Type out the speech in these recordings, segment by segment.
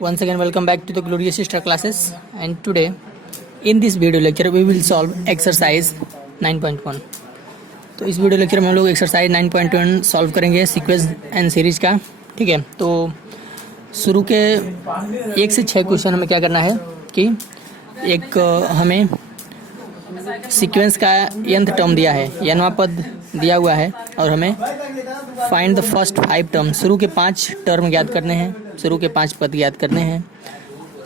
Once again, welcome back to the Glorious Sister classes. And today, in this video lecture, we will solve exercise 9.1. तो इस video lecture में हम लोग exercise 9.1 solve करेंगे sequence and series का। ठीक है, तो शुरू के 1 से 6 क्वेश्चन हमें क्या करना है कि एक हमें सीक्वेंस का nth टर्म दिया है, nवां पद दिया हुआ है और हमें फाइंड द फर्स्ट 5 टर्म, शुरू के 5 टर्म ज्ञात करने हैं, शुरू के 5 पद ज्ञात करने हैं।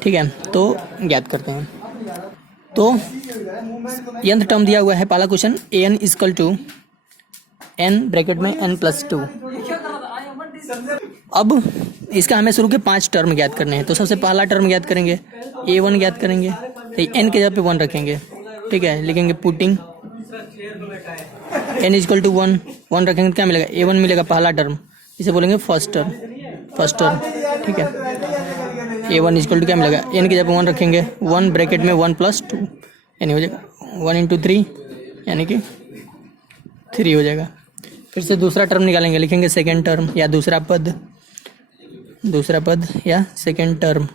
ठीक है, तो ज्ञात करते हैं। तो nth टर्म दिया हुआ है, पहला question an equal to n bracket में n+2। अब इसका हमें शुरू के 5 टर्म ज्ञात करने हैं। तो सबसे पहला टर्म ज्ञात करेंगे, a1 ज्ञात करेंगे, तो n के जगह पे 1 रखेंगे। ठीक है, लिखेंगे पुटिंग n इक्वल टू 1 रखेंगे तो क्या मिलेगा, a1 मिलेगा, पहला टर्म, इसे बोलेंगे फर्स्ट टर्म। ठीक है, a1 इक्वल टू क्या मिलेगा, n की जगह 1 रखेंगे, 1 ब्रैकेट में 1+2 यानी हो जाएगा 1 × 3 यानी कि 3 हो जाएगा। फिर से दूसरा टर्म निकालेंगे, लिखेंगे सेकेंड टर्म या दूसरा पद या सेकेंड टर्म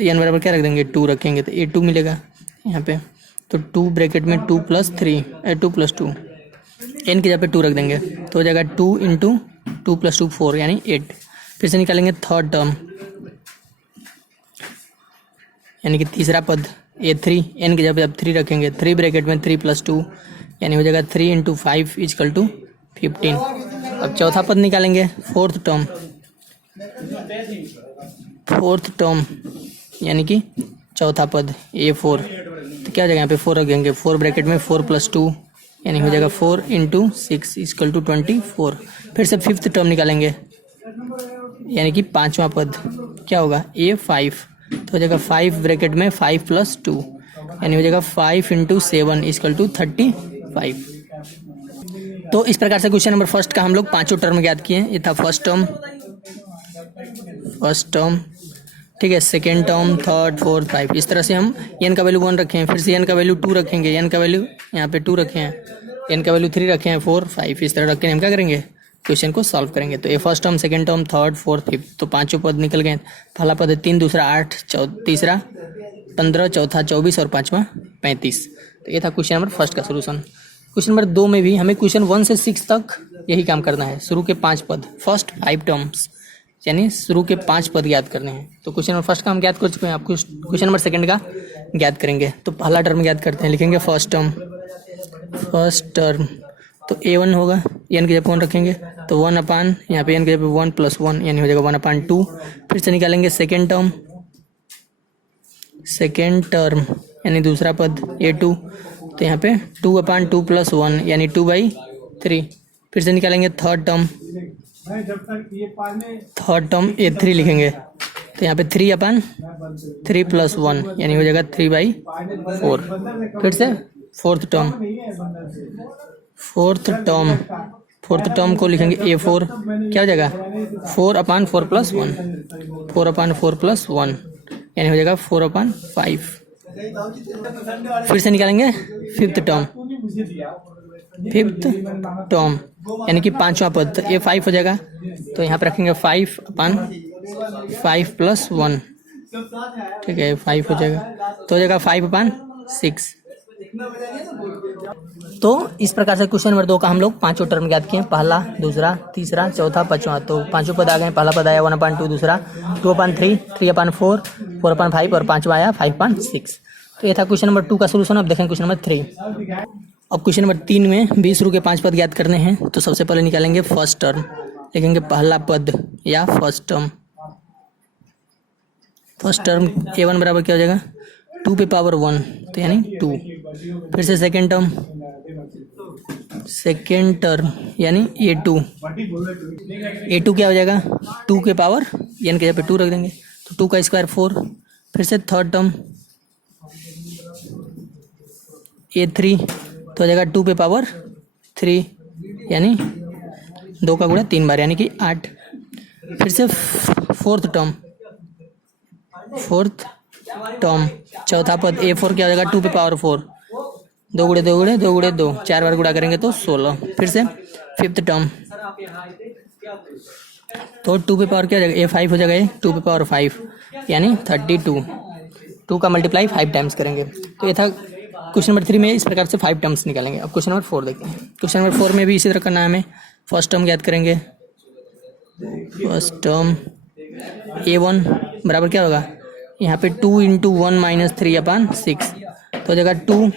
n बराबर क्या रख देंगे, 2 रखेंगे तो a2 मिलेगा यहाँ पे। तो 2 ब्रैकेट में 2+2 n की जगह पे 2 रख देंगे तो हो जाएगा 2 × 2+2 4 यानी 8। फिर से निकालेंगे थर्ड टर्म यानी कि तीसरा पद a3, n की जगह पे अब 3 रखेंगे, 3 ब्रैकेट में 3+2 यानी हो जाएगा 3 × 5 = 15। अब चौथा पद निकालेंगे, फोर्थ टर्म यानी कि चौथा पद a4, तो क्या हो जाएगा यहाँ पे 4 रखेंगे, 4 ब्रैकेट में 4+2 यानी हो जाएगा 4 × 6 = 24। फिर से फिफ्थ टर्म निकालेंगे यानी कि पांचवा पद क्या होगा, a5, तो हो जाएगा 5 ब्रैकेट में 5+2 यानी हो जाएगा 5 × 7 = 35। तो इस प्रकार से क्वेश्चन नंबर फर्स्ट का हम लोग 5 टर्म ज्ञात किए हैं। ये था फर्स्ट टर्म, ठीक है, सेकेंड टर्म, थर्ड, फोर्थ, 5। इस तरह से हम n का वैल्यू 1 रखे हैं, फिर से n का वैल्यू 2 रखेंगे, n का वैल्यू यहाँ पे 2 रखे हैं, n का वैल्यू 3 रखे हैं, 4, 5। इस तरह रख के हम क्या करेंगे, क्वेश्चन को सॉल्व करेंगे। तो ये first term, second term, third, fourth, 5, तो 5 पद निकल गए। पहला पद है 3, दूसरा 8, तीसरा 15, चौथा 24 और पांचवा 35। तो ये था क्वेश्चन नंबर फर्स्ट का सोल्यूशन। क्वेश्चन नंबर 2 में भी हमें क्वेश्चन 1 से 6 तक यही काम करना है, शुरू के 5 पद, फर्स्ट 5 टर्म्स यानी शुरू के 5 पद ज्ञात करने हैं। तो क्वेश्चन नंबर फर्स्ट का हम ज्ञात कर चुके हैं, आपको क्वेश्चन नंबर सेकंड का ज्ञात करेंगे। तो पहला टर्म ज्ञात करते हैं, लिखेंगे फर्स्ट टर्म, तो a1 होगा, n की जगह 1 रखेंगे तो 1 अपान, यहाँ पे n की जगह 1+1 यानी हो जाएगा 1/2। फिर से निकालेंगे सेकेंड टर्म यानी दूसरा पद a2, तो यहाँ पे 2/2 + 1 यानी 2/3। फिर से निकालेंगे थर्ड टर्म a3 लिखेंगे तो यहाँ पे 3/3 + 1 यानी हो जाएगा 3/4। फिर से फोर्थ टर्म को लिखेंगे a4, क्या हो जाएगा 4/4 + 1 यानी हो जाएगा 4/5। फिर से निकालेंगे फिफ्थ टर्म यानी कि पांचवा पद, तो a5 हो जाएगा, तो यहाँ पे रखेंगे 5/5 + 1, ठीक है 5 हो जाएगा, तो हो जाएगा 5/6। तो इस प्रकार से क्वेश्चन नंबर 2 का हम लोग 5 टर्म ज्ञात किए, पहला, दूसरा, तीसरा, चौथा, पांचवा। तो 5 पद आ गए, पहला पद आया 1/2, दूसरा 2/3, 3/4, 4/5 और पांचवा आया 5/6। तो ये था क्वेश्चन नंबर 2 का सोल्यूशन। अब देखें क्वेश्चन नंबर 3। अब क्वेश्चन नंबर 3 में भी शुरू के 5 पद ज्ञात करने हैं। तो सबसे पहले निकालेंगे फर्स्ट टर्म, लिखेंगे पहला पद या फर्स्ट टर्म a1 बराबर क्या हो जाएगा, 2 पे पावर 1 तो यानी 2। फिर से सेकेंड टर्म यानी a2 क्या हो जाएगा, 2 के पावर n के जगह पे 2 रख देंगे तो 2 का स्क्वायर 4। फिर से थर्ड टर्म a3 तो हो जाएगा 2 पे पावर 3 यानी 2 का गुणा 3 बार यानी कि 8। फिर से फोर्थ टर्म चौथा पद a4 क्या हो जाएगा, 2 पे पावर 4, 2 × 2 4 बार गुणा करेंगे तो 16। फिर से फिफ्थ टर्म तो 2 पे पावर क्या हो जाएगा, A5 हो जाएगा, ये 2 पे पावर 5 यानी 32। 2 का मल्टीप्लाई 5 टाइम्स करेंगे। तो ये था क्वेश्चन नंबर 3 में इस प्रकार से 5 टर्म्स निकालेंगे। अब क्वेश्चन नंबर 4 देखते हैं। क्वेश्चन नंबर 4 में भी इसी तरह करना है हमें। फर्स्ट टर्म याद करेंगे। फर्स्ट टर्म A1 बराबर क्या होगा, यहाँ पे 2 इंटू 1 माइनस 3/6 तो हो जाएगा 2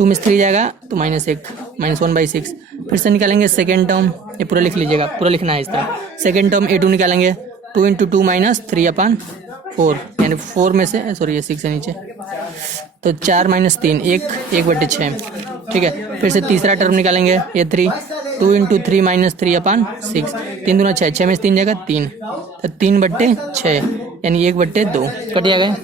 में से 3 जाएगा तो -1 -1/6। फिर से निकालेंगे सेकेंड टर्म, ये पूरा लिख लीजिएगा, पूरा लिखना है इस तरह। सेकेंड टर्म A2 निकालेंगे, 2 इंटू 2 माइनस 3/4 यानी 4 में से सॉरी ये 6 है नीचे, तो 4 माइनस 3 1/6। ठीक है, फिर से तीसरा टर्म निकालेंगे A3, 2 इंटू 3 माइनस 3/6 3 दूना 6 में से 3 जाएगा 3 तो 3/6 यानी 1/2 कट जाएगा।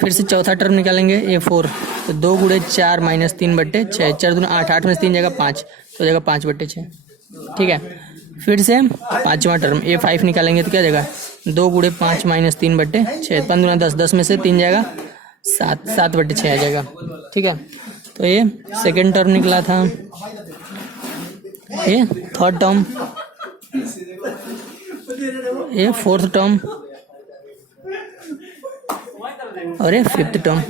फिर से चौथा टर्म निकालेंगे A4, तो 2 गुणे 4 माइनस 3/6 4 दूना 8 8 में से 3 जाएगा 5 तो जाएगा 5/6। ठीक है, फिर से पांचवा टर्म A5 निकालेंगे तो क्या जाएगा, 2 गुणे 5 माइनस 3/6 5 दूना 10 10 में से 3 जाएगा 7 7/6 आ जाएगा। ठीक है, तो ये सेकेंड टर्म निकला था। ये थर्ड टर्म, ये फोर्थ टर्म और ये फिफ्थ टर्म।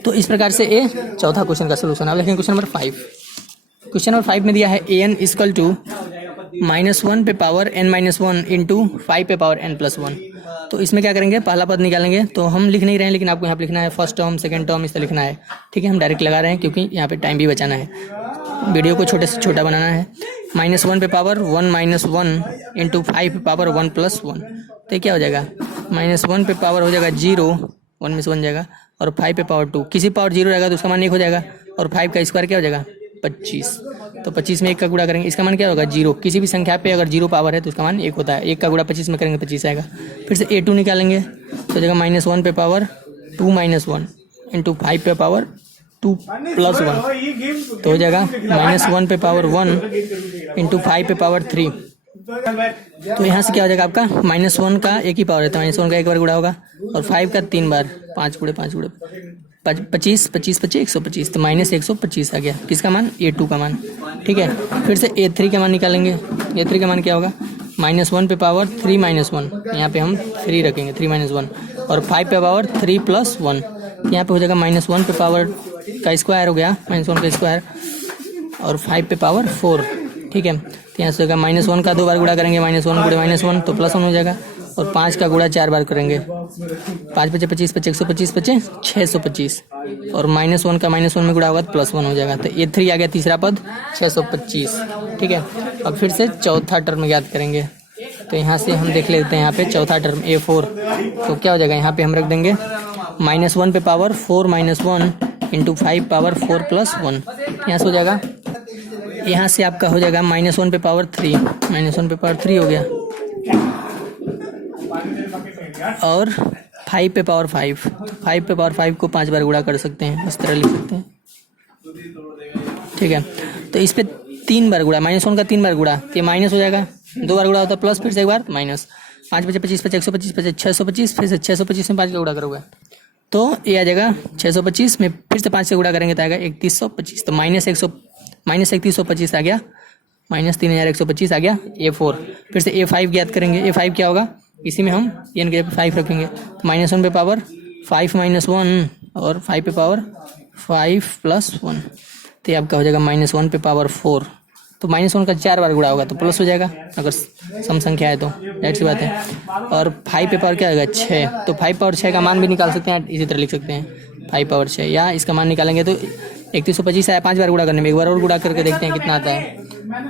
तो इस प्रकार से ये चौथा क्वेश्चन का सोल्यूशन है। लेकिन क्वेश्चन नंबर 5, क्वेश्चन नंबर 5 में दिया है an इक्वल टू -1 पे पावर n-1 इंटू 5 पे पावर n+1। तो इसमें क्या करेंगे, पहला पद निकालेंगे। तो हम लिख नहीं रहे हैं लेकिन आपको यहाँ पे लिखना है फर्स्ट टर्म सेकंड टर्म इस तरह लिखना है। ठीक है, हम डायरेक्ट लगा रहे हैं क्योंकि यहाँ पे टाइम भी बचाना है, वीडियो को छोटे से छोटा बनाना है। -1 पे पावर 1 -1 इंटू 5 पे पावर 1+1 तो क्या हो जाएगा, -1 पे पावर हो जाएगा 0 1 में से 1 जाएगा और 5 पे पावर 2 किसी पावर 0 रहेगा तो उसका मान 1 हो जाएगा और 5 का स्क्वायर क्या हो जाएगा 25। तो 25 में 1 का गुणा करेंगे, इसका मान क्या होगा 0। किसी भी संख्या पे अगर 0 पावर है तो उसका मान 1 होता है। 1 का गुणा 25 में करेंगे 25 आएगा। फिर से A2 निकालेंगे तो जगह -1 पे पावर 2 -1 इंटू 5 पे पावर 2+1 तो हो जाएगा -1 पे पावर 1 इंटू 5 पे पावर 3। तो यहाँ से क्या हो जाएगा आपका, -1 का एक ही पावर है तो -1 का एक बार गुणा होगा और 5 का 3 बार 5 गुणे 5 गुणे 25 25 25 125 तो -125 आ गया। किसका मान, A2 का मान। ठीक है, फिर से A3 का मान निकालेंगे। A3 का मान क्या होगा, -1 पे पावर 3 -1 यहाँ पे हम 3 रखेंगे 3 -1 और 5 पे पावर 3+1 यहाँ पे हो जाएगा -1 पे पावर का स्क्वायर हो गया -1 का स्क्वायर और 5 पे पावर 4। ठीक है, तो यहाँ से होगा -1 का 2 बार गुणा करेंगे -1 गुणे -1 तो +1 हो जाएगा और 5 का गुणा 4 बार करेंगे 5 × 25 = 125 = 625 और -1 का -1 में गुणा होगा तो +1 हो जाएगा। तो A3 आ गया तीसरा पद 625। ठीक है, अब फिर से चौथा टर्म याद करेंगे। तो यहाँ से हम देख लेते हैं, यहाँ पे चौथा टर्म A4 तो क्या हो जाएगा, यहाँ पे हम रख देंगे -1 पे पावर 4 -1 इंटू 5 पावर 4+1 यहाँ से हो जाएगा। यहाँ से आपका हो जाएगा -1 पे पावर 3 -1 पे पावर 3 हो गया और 5 पे पावर 5 5 पे पावर 5 को 5 बार गुणा कर सकते हैं, इस तरह लिख सकते हैं। ठीक है, तो इस पे 3 बार गुणा -1 का 3 बार गुणा तो ये माइनस हो जाएगा, 2 बार गुणा होता है प्लस, फिर से एक बार तो माइनस। 5 × 25 = 125 625 फिर से 625 में 5 का गुणा करोगे तो ये आ जाएगा 625 में फिर से 5 से गुणा करेंगे तो आएगा 3125 तो -3125 आ गया, -3125 आ गया A4। फिर से A5 ज्ञात करेंगे। A5 क्या होगा, इसी में हम n के 5 रखेंगे तो -1 पे पावर 5 -1 और 5 पे पावर 5+1 तो ये आपका हो जाएगा -1 पे पावर 4। तो -1 का 4 बार गुणा होगा तो प्लस हो जाएगा अगर सम संख्या है तो, जाहिर सी बात है। और 5 पे पावर क्या होगा 6 तो 5 पावर 6 का मान भी निकाल सकते हैं, इसी तरह लिख सकते हैं 5 पावर 6 या इसका मान निकालेंगे तो 3125 आया। 5 बार गुणा करने में एक बार और गुणा करके देखते हैं कितना आता है।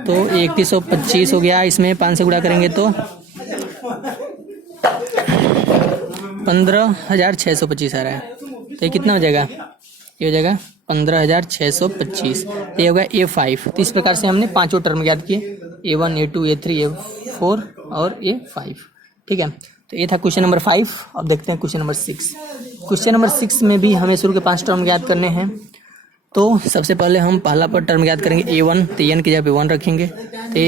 तो 3125 हो गया, इसमें 5 से गुणा करेंगे तो 15,625 आ रहा है। तो ये कितना हो जाएगा, ये हो जाएगा 15,625। ये होगा A5। तो इस प्रकार से हमने पांचों टर्म याद किए, A1 A2 A3 A4 और A5। ठीक है, तो ये था क्वेश्चन नंबर 5। अब देखते हैं क्वेश्चन नंबर 6। क्वेश्चन नंबर 6 में भी हमें शुरू के 5 टर्म याद करने हैं। तो सबसे पहले हम पहला पद टर्म याद करेंगे A1 तो n की जगह पे 1 रखेंगे। तो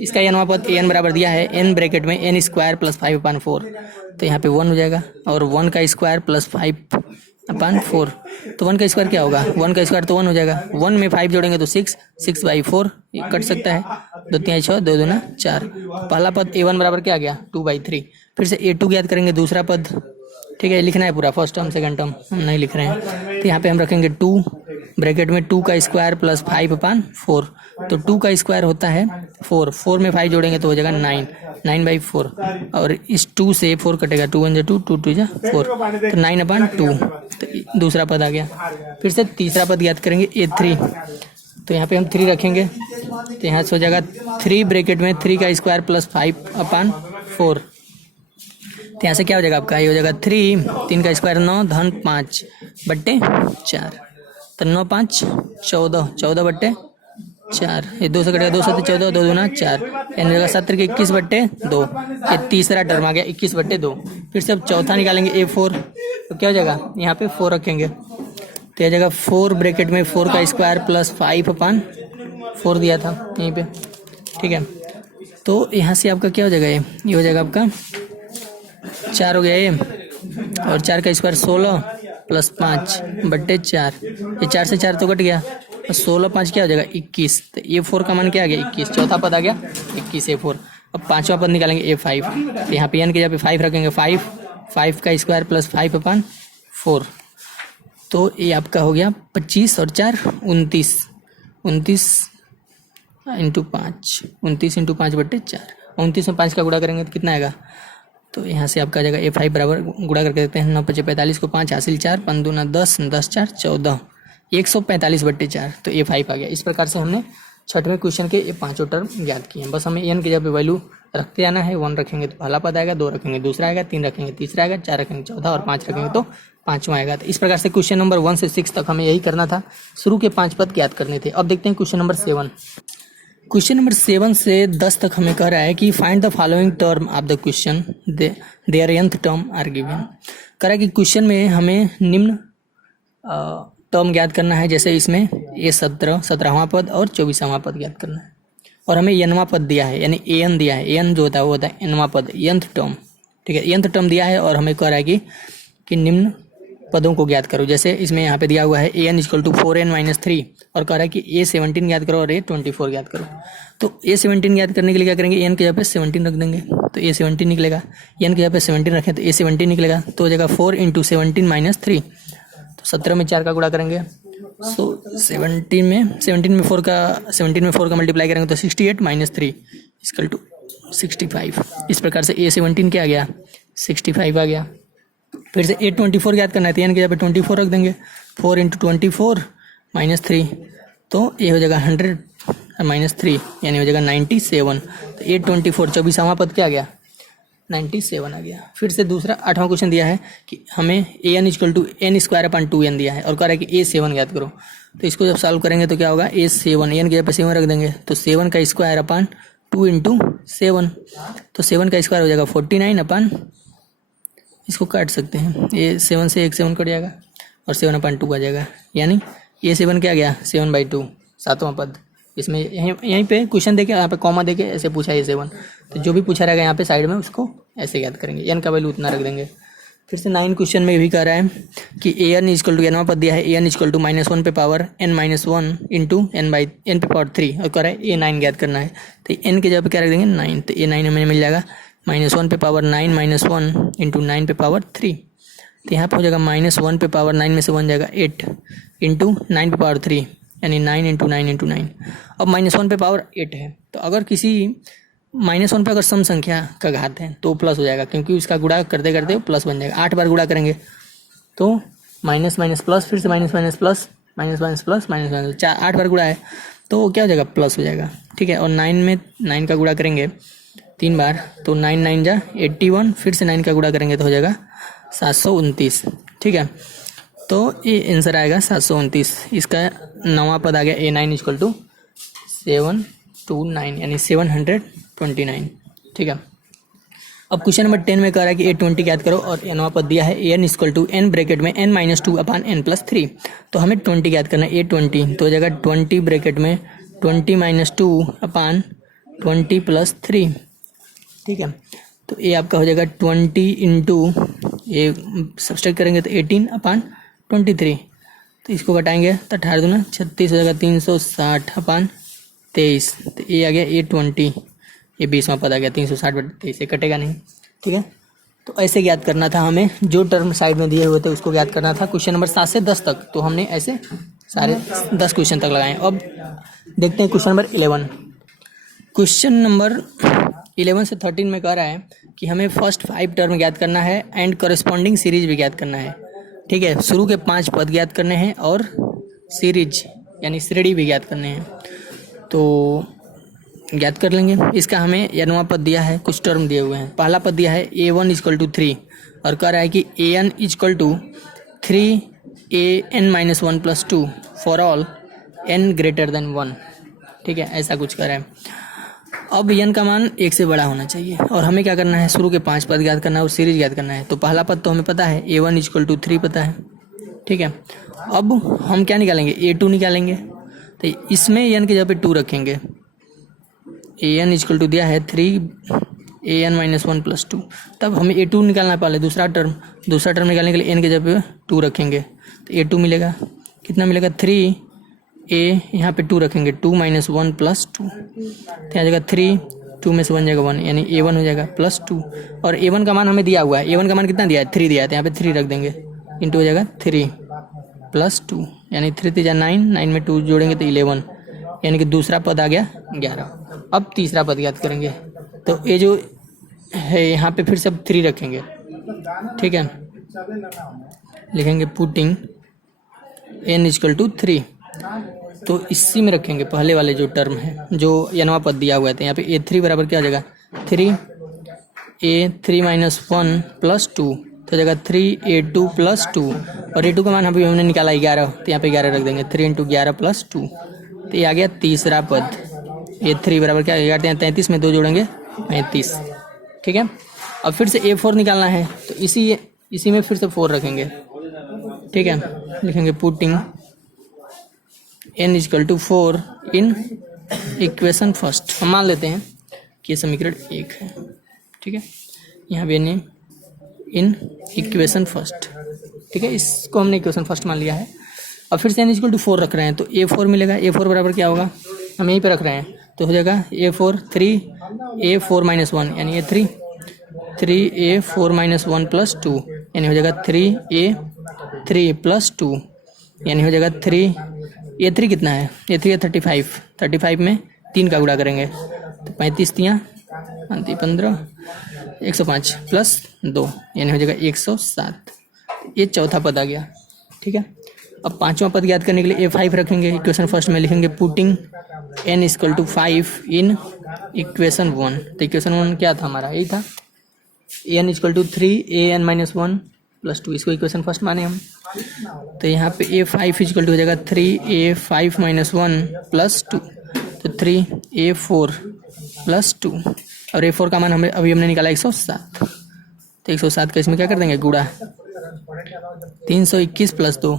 इसका n पद an बराबर दिया है n ब्रैकेट में n² + 5/4 तो यहाँ पे 1 हो जाएगा और 1 का स्क्वायर प्लस 5 अपान 4। तो 1 का स्क्वायर क्या होगा, 1 का स्क्वायर तो 1 हो जाएगा, 1 में 5 जोड़ेंगे तो 6, 6/4 ये कट सकता है, 2 3 6 2 2 4। पहला पद a1 बराबर क्या आ गया 2/3। फिर से a2 ज्ञात करेंगे, दूसरा पद, ठीक है, लिखना है पूरा, फर्स्ट टर्म सेकंड टर्म हम नहीं लिख रहे हैं। तो यहाँ पे हम रखेंगे 2 ब्रैकेट में 2 का स्क्वायर प्लस 5/4। तो 2 का स्क्वायर होता है 4, 4 में 5 जोड़ेंगे तो हो जाएगा 9, 9/4। और इस 2 से 4 कटेगा, 2 1 2, 2 2 4, तो 9/2। तो दूसरा पद आ गया। फिर से तीसरा पद याद करेंगे a3। तो यहाँ पे हम 3 रखेंगे, तो यहाँ से हो जाएगा 3 ब्रैकेट में 3 का स्क्वायर प्लस 5/4। तो यहाँ से क्या हो जाएगा आपका, ये हो जाएगा 3 का स्क्वायर 9 धन 5/4। तो 9 5 14, 14/4। ये 2 से कटेगा, 2 7 14, 2 2 4, यानी जगह 70 के 21/2। ये तीसरा टर्म आ गया 21/2। फिर से अब चौथा निकालेंगे a4। तो क्या हो जाएगा, यहाँ पे 4 रखेंगे, तो यह जगह 4 ब्रैकेट में 4 का स्क्वायर प्लस 5/4 दिया था यहीं पे, ठीक है। तो यहाँ से आपका क्या हो जाएगा, ये हो जाएगा आपका 4 हो गया ये, और 4 का स्क्वायर 16 प्लस 5/4। ये 4 से 4 तो कट गया, और 16 5 क्या हो जाएगा 21। तो a4 का मान क्या आ गया 21, चौथा पद आ गया 21 a4। अब पांचवा पद निकालेंगे a5। तो यहाँ पे n के जगह पे 5 रखेंगे, 5 का स्क्वायर प्लस 5/4। तो ये आपका हो गया 25 और 4 29, 29 इंटू 5, 29 इंटू 5/4। 29 में 5 का गुणा करेंगे तो कितना आएगा, तो यहाँ से आपका जाएगा a5 बराबर, गुणा करके देते हैं, 9 5 45 को 5 हासिल 4, 5 2 10, 10 4 14, 145/4। तो a5 आ गया। इस प्रकार से हमने छठवें क्वेश्चन के ये पांचों टर्म ज्ञात किए हैं। बस हमें n की जगह पे वैल्यू रखते आना है। 1 रखेंगे तो पहला पद आएगा, 2 रखेंगे दूसरा आएगा, 3 रखेंगे तीसरा आएगा, 4 रखेंगे चौथा, और 5 रखेंगे तो पांचवा आएगा। तो इस प्रकार से क्वेश्चन नंबर 1 से 6 तक हमें यही करना था, शुरू के 5 पद ज्ञात करने थे। अब देखते हैं क्वेश्चन नंबर 7। क्वेश्चन नंबर 7 से 10 तक हमें कह रहा है कि find the following term of the question, their nth term are given. कह रहा है कि क्वेश्चन में हमें निम्न टर्म ज्ञात करना है, जैसे इसमें ये 17वां पद और 24वां पद ज्ञात करना है, और हमें nवां पद दिया है, यानी an दिया है, n जो होता है वो होता है nवां पद, nth टर्म, ठीक है, nth टर्म दिया है। और हमें कह रहा है कि निम्न पदों को ज्ञात करो। जैसे इसमें यहाँ पे दिया हुआ है an = 4n-3, और कह रहा है कि a17 ज्ञात करो और a24 ज्ञात करो। तो a17 ज्ञात करने के लिए क्या करेंगे, n की जगह पे 17 रख देंगे तो a17 निकलेगा, n की जगह पे 17 रखें तो a17 निकलेगा। तो हो जाएगा 4 × 17 - 3, तो 17 में 4 का गुणा करेंगे, सो 17 में 4 का मल्टीप्लाई करेंगे तो 68 - 3 = 65। इस प्रकार से a17 क्या आ गया 65 आ गया। फिर से a24 याद करना है, तो n की जगह पे 24 रख देंगे, 4 × 24 - 3, तो ये हो जाएगा 100 - 3, यानी हो जाएगा 97। तो a24 24वां पद क्या आ गया 97 आ गया। फिर से दूसरा 8वां क्वेश्चन दिया है कि हमें an = n² / 2n दिया है, और कह रहा है कि a7 याद करो। तो इसको जब सॉल्व करेंगे तो क्या होगा, a7 n की जगह पे 7 रख देंगे, तो 7 का स्क्वायर / 2 × 7, तो 7 का स्क्वायर हो जाएगा 49 इसको काट सकते हैं, ये 7 से 1 7 कट जाएगा और 7/2 आ जाएगा, यानी ये 7 क्या गया 7/2, 7वां पद। इसमें यहीं पे क्वेश्चन देके यहाँ पे कॉमा देके ऐसे पूछा है 7, तो जो भी पूछा रहेगा यहाँ पे साइड में उसको ऐसे याद करेंगे, n का वैल्यू उतना रख देंगे। फिर से 9 क्वेश्चन में भी कह रहा है कि an = nवां पद दिया है, an = -1 पे पावर n - 1 × n पे पावर 3, और कह रहा है a9 ज्ञात करना है। तो n की जगह पे क्या रख देंगे 9, तो a9 हमें मिल जाएगा -1 पे पावर 9 - 1 × 9 पे पावर 3। तो यहाँ पे हो जाएगा -1 पे पावर 9 में से 1 जाएगा 8 × 9 पे पावर 3, यानी 9 × 9 × 9। अब -1 पे पावर 8 है, तो अगर किसी -1 पे अगर सम संख्या का घात है तो प्लस हो जाएगा, क्योंकि उसका गुणा करते करते प्लस बन जाएगा। 8 बार गुणा करेंगे तो माइनस माइनस प्लस, फिर से minus minus plus, minus minus plus, minus minus, 8 बार गुणा है तो क्या हो जाएगा प्लस हो जाएगा, ठीक है। और 9 में 9 का गुणा करेंगे 3 बार तो 9 9 जा 81, फिर से 9 का गुणा करेंगे तो हो जाएगा 729, ठीक है। तो ये आंसर आएगा 729। इसका 9वां पद आ गया a9 = 729, यानी 729, ठीक है। अब क्वेश्चन नंबर 10 में कह रहा है कि a20 याद करो, और nवां पद दिया है an = n ब्रैकेट में n - 2 / n + 3, तो हमें 20 याद करना है a20, तो हो जाएगा 20 ब्रैकेट में 20 - 2 / 20 + 3, ठीक है। तो ये आपका हो जाएगा 20 × ये सब्सट्रैक्ट करेंगे तो 18 / 23, तो इसको घटाएंगे तो 18 दूना 36 हो जाएगा 360 अपन 23, तो ये आ गया A20, ये 20वां पद आ गया 360/23, ये कटेगा नहीं। ठीक है, तो ऐसे ज्ञात करना था हमें, जो टर्म साइड में दिए हुए थे उसको ज्ञात करना था। क्वेश्चन नंबर 7 से 10 तक तो हमने ऐसे सारे 10 क्वेश्चन तक लगाए। अब देखते हैं क्वेश्चन नंबर 11। क्वेश्चन नंबर 11 से 13 में कह रहा है कि हमें फर्स्ट 5 टर्म ज्ञात करना है एंड करस्पॉन्डिंग सीरीज भी ज्ञात करना है। ठीक है, शुरू के 5 पद ज्ञात करने हैं और सीरीज यानी श्रेणी भी ज्ञात करने हैं, तो ज्ञात कर लेंगे। इसका हमें n वां पद दिया है, कुछ टर्म दिए हुए हैं। पहला पद दिया है a1 = 3 और कह रहा है कि an = 3an - 1 + 2 for all n greater than 1। ठीक है, ऐसा कुछ कह रहा है। अब n का मान 1 से बड़ा होना चाहिए और हमें क्या करना है, शुरू के 5 पद ज्ञात करना है और सीरीज ज्ञात करना है। तो पहला पद तो हमें पता है a1 = 3 पता है। ठीक है, अब हम क्या निकालेंगे, a2 निकालेंगे। तो इसमें n की जगह पे 2 रखेंगे। an = दिया है 3an - 1 + 2, तब हमें a2 निकालना है। पहले दूसरा टर्म निकालने के लिए n की जगह पे 2 रखेंगे, तो a2 मिलेगा। कितना मिलेगा, 3a, यहाँ पे 2 रखेंगे, 2 - 1 + 2, तो यहाँ जगह 3, 2 में से 1 जाएगा 1, यानी a1 हो जाएगा +2। और a1 का मान हमें दिया हुआ है, a1 का मान कितना दिया है, 3 दिया है, तो यहाँ पे 3 रख देंगे, इंटू हो जाएगा 3 + 2, यानी 3 3 9, 9 में 2 जोड़ेंगे तो 11, यानी कि दूसरा पद आ गया 11। अब तीसरा पद याद करेंगे, तो ये जो है यहाँ पे फिर से अब 3 रखेंगे। ठीक है, लिखेंगे पुटिंग n = 3, तो इसी में रखेंगे पहले वाले जो टर्म है, जो n वां पद दिया हुआ है। तो यहाँ पे a3 बराबर क्या हो जाएगा, 3a3 - 1 + 2, तो जगह 3a2 + 2, और a2 का मान अभी हमने निकाला 11, तो यहाँ पे 11 रख देंगे, 3 × 11 + 2, तो ये आ गया तीसरा पद। a3 बराबर क्या, 11 × 33 में 2 जोड़ेंगे 35। ठीक है, अब फिर से a4 निकालना है, तो इसी में फिर से 4 रखेंगे। ठीक है, लिखेंगे putting n = 4 in equation first. हम मान लेते हैं कि समीकरण 1 है। ठीक है, यहाँ पे n इन इक्वेशन फर्स्ट। ठीक है, इसको हमने इक्वेशन फर्स्ट मान लिया है। अब फिर से n = 4 रख रहे हैं, तो a4 मिलेगा। a4 बराबर क्या होगा, हम यहीं पे रख रहे हैं, तो हो जाएगा a4 3a4 - 1, यानी a3 3a4 - 1 + 2, यानी हो जाएगा 3a3 + 2, यानी हो जाएगा 3a3 कितना है, a3 है 35 में 3 का गुणा करेंगे, तो 35 × 3 = 15, 105 + 2, यानी हो जाएगा 107। ये चौथा पद आ गया। ठीक है, अब पांचवा पद ज्ञात करने के लिए a5 रखेंगे। इक्वेशन फर्स्ट में लिखेंगे पुटिंग n = 5 इन इक्वेशन 1। तो इक्वेशन 1 क्या था हमारा, यही था, n = 3an - 1 + 2, इसको इक्वेशन फर्स्ट माने हम। तो यहाँ पे a5 = हो जाएगा 3a5 - 1 + 2, तो 3a4 + 2, और a4 का मान हमने निकाला 107, तो 107 का इसमें क्या कर देंगे, गुणा 321 + 2,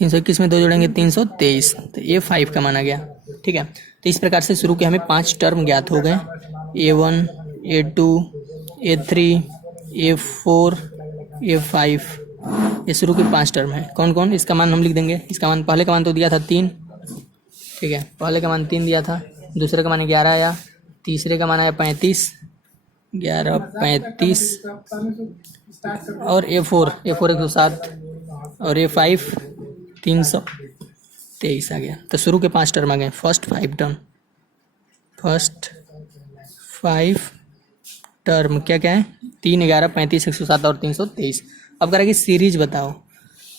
321 में 2 जोड़ेंगे 323, तो a5 का मान आ गया। ठीक है, तो इस प्रकार से शुरू के हमें 5 टर्म ज्ञात हो गए, a1 a2 a3 a4 a5, ये शुरू के 5 टर्म है। कौन कौन, इसका मान हम लिख देंगे। इसका मान, पहले का मान तो दिया था 3। ठीक है, पहले का मान 3 दिया था, दूसरे का मान 11 आया, तीसरे का मान आया 35, 11 35, और a4 107, और a5 323 आ गया। तो शुरू के 5 टर्म आ गए, फर्स्ट 5 टर्म क्या क्या है, 3 11 35 107 और 323। अब कह रहा है कि सीरीज बताओ,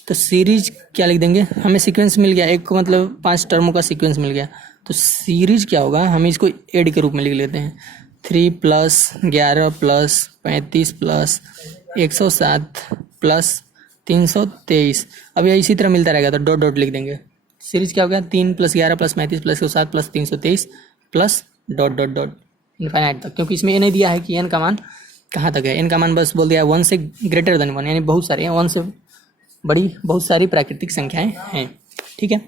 तो सीरीज क्या लिख देंगे, हमें सीक्वेंस मिल गया, एक को मतलब 5 टर्मों का सीक्वेंस मिल गया, तो सीरीज क्या होगा, हम इसको एड के रूप में लिख लेते हैं। 3 + 11 + 35 + 107 + 323। अब यह इसी तरह मिलता रहेगा, तो डॉट डॉट लिख देंगे। सीरीज क्या हो गया, 3 + 11 + 35 + 107 + 323 plus dot dot dot infinite तक, क्योंकि इसमें ये नहीं दिया है कि n का मान कहाँ तक है। n का मान बस बोल दिया 1 से ग्रेटर देन 1, यानी बहुत सारे 1 से बड़ी बहुत सारी प्राकृतिक संख्याएं हैं। ठीक है,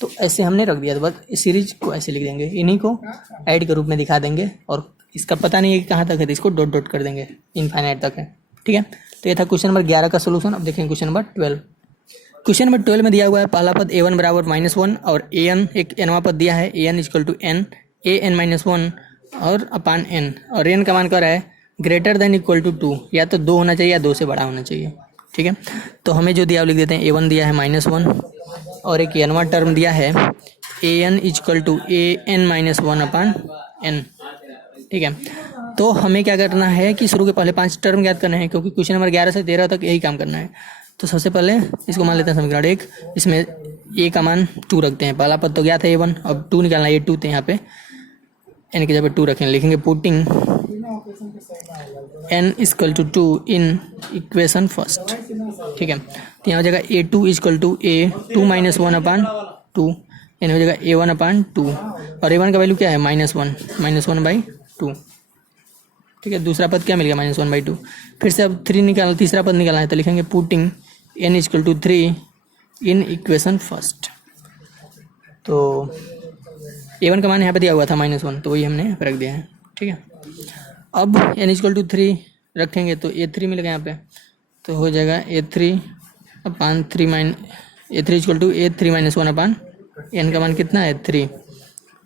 तो ऐसे हमने रख दिया, तो बस इस सीरीज को ऐसे लिख देंगे, इन्हीं को ऐड के रूप में दिखा देंगे, और इसका पता नहीं है कि कहाँ तक है, तो इसको डॉट डॉट कर देंगे, इनफाइनाइट तक है। ठीक है, तो ये था क्वेश्चन नंबर 11 का सोल्यूशन। अब देखेंगे क्वेश्चन नंबर 12। क्वेश्चन नंबर 12 में दिया हुआ है पहला पद a1 बराबर -1 और an एक nवा पद दिया है an equal to n an-1 और अपान n और n का मान क्या रहा है ग्रेटर देन इक्वल टू 2, या तो 2 होना चाहिए या 2 से बड़ा होना चाहिए। ठीक है, तो हमें जो दिया वो लिख देते हैं a1 दिया है -1 और एक nवा टर्म दिया है an equal to an-1 upon n। ठीक है, तो हमें क्या करना है कि शुरू के पहले 5 टर्म ज्ञात करने हैं, क्योंकि क्वेश्चन नंबर 11 से 13 तक यही काम करना है। तो सबसे पहले इसको मान लेते हैं समीकरण 1, इसमें a का मान 2 रखते हैं, पहला पद तो ज्ञात है a1, अब 2 निकालना है a2, तो यहाँ पे n की जगह 2 रखेंगे, लिखेंगे putting n equal to 2 in equation first. ठीक है, तो यहाँ हो जाएगा a2 equal to a2 -1 upon 2, n हो जाएगा a1 अपान 2 और a1 का वैल्यू क्या है -1/2। ठीक है, दूसरा पद क्या मिल गया -1/2। फिर से अब 3 निकालना, तीसरा पद निकालना है, तो लिखेंगे putting n equal to 3 in equation first. तो a1 का मान यहाँ पे दिया हुआ था -1, तो वही हमने रख दिया है। ठीक है, अब n इक्वल टू 3 रखेंगे तो a3 मिलेगा यहाँ पे, तो हो जाएगा a3 upon 3 a3 equal to a3 -1 upon n का मान कितना है 3,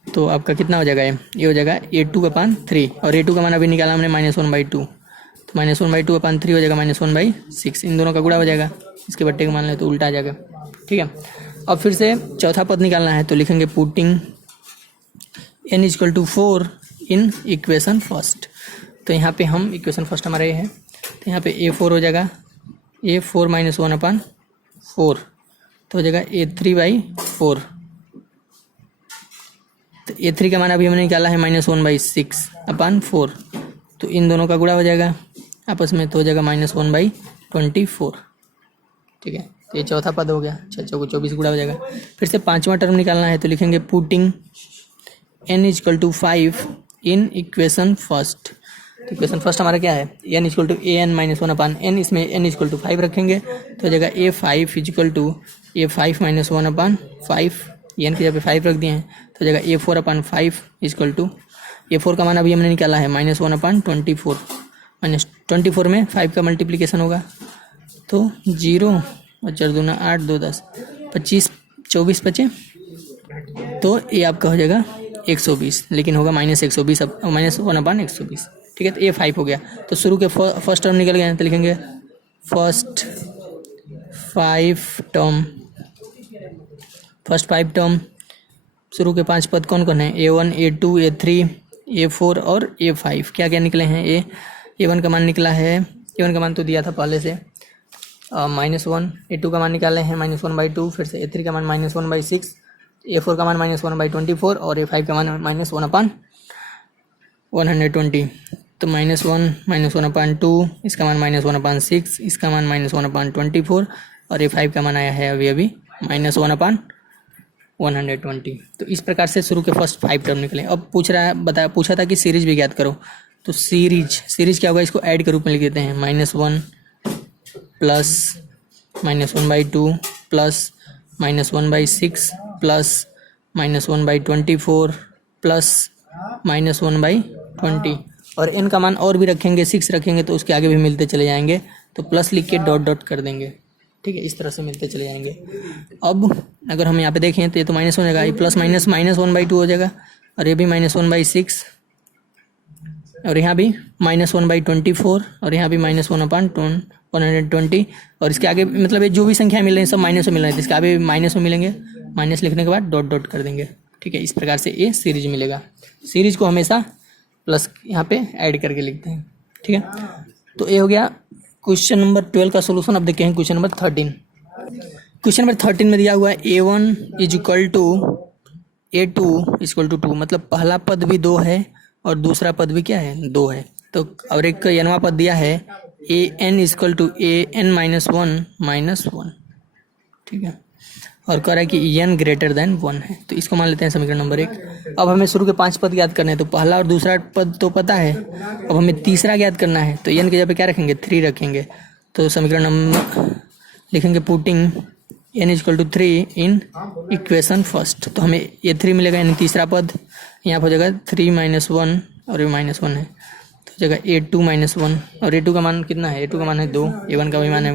तो आपका कितना हो जाएगा ये हो जाएगा a2 अपान 3 और a2 का मान अभी निकाला हमने -1/2, तो -1/2 अपान 3 हो जाएगा -1/6, इन दोनों का गुणा हो जाएगा, इसके बट्टे का मान ले तो उल्टा आ जाएगा। ठीक है, अब फिर से चौथा पद निकालना है, तो लिखेंगे putting n equal to 4 in equation first. तो यहाँ पे हम इक्वेशन फर्स्ट हमारे है, तो यहाँ पे a4 हो जाएगा a4 -1 अपान 4, तो हो जाएगा a3/4। तो a3 का मान अभी हमने निकाला है -1/6 अपान 4, तो इन दोनों का गुणा हो जाएगा आपस में, तो हो जाएगा -1/24। ठीक है, तो ये चौथा पद हो गया, 6 चौको 24 गुणा हो जाएगा। फिर से पांचवा टर्म निकालना है, तो लिखेंगे putting n equal to 5 in equation first. तो इक्वेशन फर्स्ट हमारा क्या है n equal to an-1 upon n, इसमें n इक्वल टू 5 रखेंगे, तो हो जाएगा a5 equal to a5 -1 upon 5, n की जगह पे 5 रख दिए हैं, तो हो जाएगा a4 upon 5 equal to a4 का मान अभी हमने निकाला है -1/24, -24 में 5 का मल्टीप्लिकेशन होगा, तो 0 और 4 दूना 8 2 10 25 24 बचे, तो ये आपका हो जाएगा 120, लेकिन होगा -120 अब -1/120। ठीक है, तो ये 5 हो गया। तो शुरू के फर्स्ट टर्म निकल गए, तो लिखेंगे फर्स्ट 5 टर्म शुरू के 5 पद कौन कौन है a1 a2 a3 a4 और a5। क्या क्या निकले हैं a1 का मान निकला है, a1 का मान तो दिया था पहले से -1, a2 का मान निकाले हैं -1/2, फिर से a3 का मान -1/6, a4 का मान -1/24 और a5 का मान -1/120। तो -1/2, इसका मान -1/6, इसका मान -1/24 और a5 का मान आया है अभी -1/120। तो इस प्रकार से शुरू के फर्स्ट 5 टर्म निकले। अब पूछा था कि सीरीज भी ज्ञात करो, तो सीरीज क्या होगा, इसको ऐड के रूप में लिख देते हैं -1 प्लस -1/2 प्लस -1/6 प्लस -1/24 प्लस -1/20, और n का मान और भी रखेंगे 6 रखेंगे तो उसके आगे भी मिलते चले जाएंगे, तो प्लस लिख के डॉट डॉट कर देंगे। ठीक है, इस तरह से मिलते चले जाएंगे। अब अगर हम यहाँ पे देखें तो ये तो माइनस हो जाएगा, ये प्लस माइनस -1/2 हो जाएगा, और ये भी -1/6, और यहाँ भी -1/24, और यहाँ भी -1/120, और इसके आगे मतलब ये जो भी संख्या मिल रही है सब माइनस में मिल रही है, इसके आगे माइनस में मिलेंगे, माइनस लिखने के बाद डॉट डॉट कर देंगे। ठीक है, इस प्रकार से ये सीरीज मिलेगा। सीरीज को हमेशा प्लस यहाँ पे ऐड करके लिखते हैं। ठीक है, तो ये हो गया क्वेश्चन नंबर 12 का सोल्यूशन। अब देखते हैं क्वेश्चन नंबर 13। क्वेश्चन नंबर 13 में दिया हुआ है a1 equal to a2 equal to 2, मतलब पहला पद भी 2 है और दूसरा पद भी क्या है 2 है। तो और एक nवा पद दिया है an इक्वल टू an-1 ठीक है, और कह रहा है कि n ग्रेटर देन 1 है। तो इसको मान लेते हैं समीकरण नंबर 1। अब हमें शुरू के 5 पद याद करने हैं, तो पहला और दूसरा पद तो पता है, अब हमें तीसरा याद करना है, तो n की जगह पे क्या रखेंगे 3 रखेंगे। तो समीकरण नंबर लिखेंगे putting n equal to 3 in equation first. तो हमें ये 3 मिलेगा, यानी तीसरा पद यहाँ पर हो जाएगा 3 - 1 और ये -1 है, तो हो जाएगा a2 - 1, और a2 का मान कितना है, a2 का मान है 2, a1 का भी मान है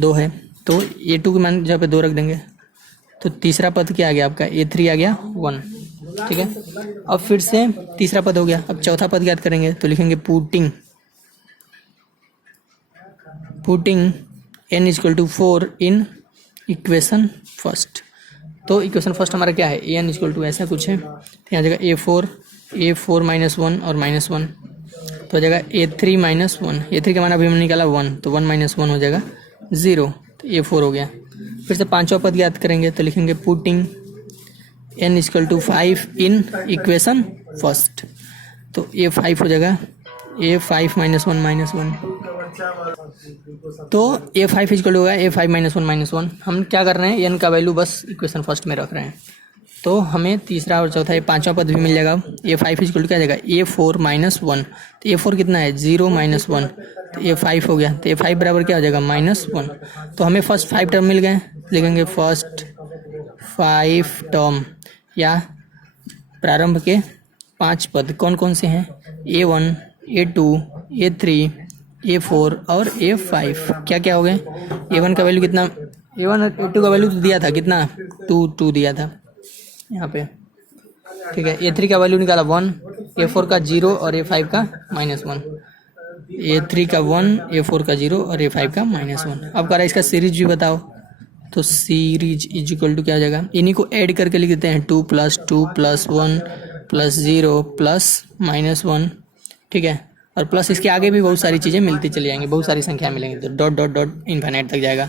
2 है, तो A2 के मान जहाँ पे 2 रख देंगे तो तीसरा पद क्या आ गया आपका A3 आ गया 1, ठीक है। अब फिर से तीसरा पद हो गया, अब चौथा पद याद करेंगे तो लिखेंगे putting n equal to 4 in equation first. तो इक्वेशन फर्स्ट हमारा क्या है, an इक्वल टू ऐसा कुछ है, तो यहाँ जगह A4 माइनस 1 और माइनस 1, तो जगह A3 माइनस 1, A3 का मान अभी हमने निकाला 1, तो 1 माइनस 1 हो जाएगा 0, तो A4 हो गया। फिर से पांचवा पद याद करेंगे तो लिखेंगे putting n equal to 5 in equation first, तो A5 हो जाएगा A5 माइनस 1 माइनस 1, तो A5 इक्वल होगा A5 माइनस 1 माइनस 1। हम क्या कर रहे हैं, n का वैल्यू बस इक्वेशन फर्स्ट में रख रहे हैं, तो हमें तीसरा और चौथा ये पांचवा पद भी मिल जाएगा। A5 इक्वल टू क्या जाएगा A4 माइनस 1, तो A4 कितना है 0 माइनस 1, तो A5 हो गया, तो A5 बराबर क्या हो जाएगा -1। तो हमें फर्स्ट 5 टर्म मिल गए, लिखेंगे फर्स्ट 5 टर्म या प्रारंभ के 5 पद कौन कौन से हैं, A1 A2 A3 A4 और A5 क्या क्या हो गए। A1 का वैल्यू कितना, A1 A2 का वैल्यू तो दिया था कितना 2 दिया था यहाँ पे, ठीक है। A3 का वैल्यू निकाला 1, A4 का 0 और A5 का -1, A3 का 1 A4 का 0 और A5 का -1। अब कह रहा है इसका सीरीज भी बताओ, तो सीरीज इज इक्वल टू क्या हो जाएगा, इन्हीं को ऐड करके लिख देते हैं 2 + 2 + 1 + 0 + -1, ठीक है। और प्लस इसके आगे भी बहुत सारी चीज़ें मिलती चली जाएंगी, बहुत सारी संख्या मिलेंगी, तो डॉट डॉट डॉट इन्फिनिट तक जाएगा,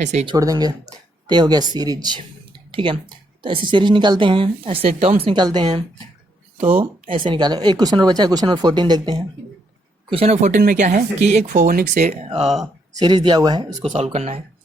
ऐसे ही छोड़ देंगे, तो ये हो गया सीरीज, ठीक है। तो ऐसे सीरीज निकालते हैं, ऐसे टर्म्स निकालते हैं, तो ऐसे निकाले। एक क्वेश्चन और बचा है, क्वेश्चन नंबर 14 देखते हैं। क्वेश्चन नंबर 14 में क्या है कि एक फोगोनिक से सीरीज दिया हुआ है, इसको सॉल्व करना है।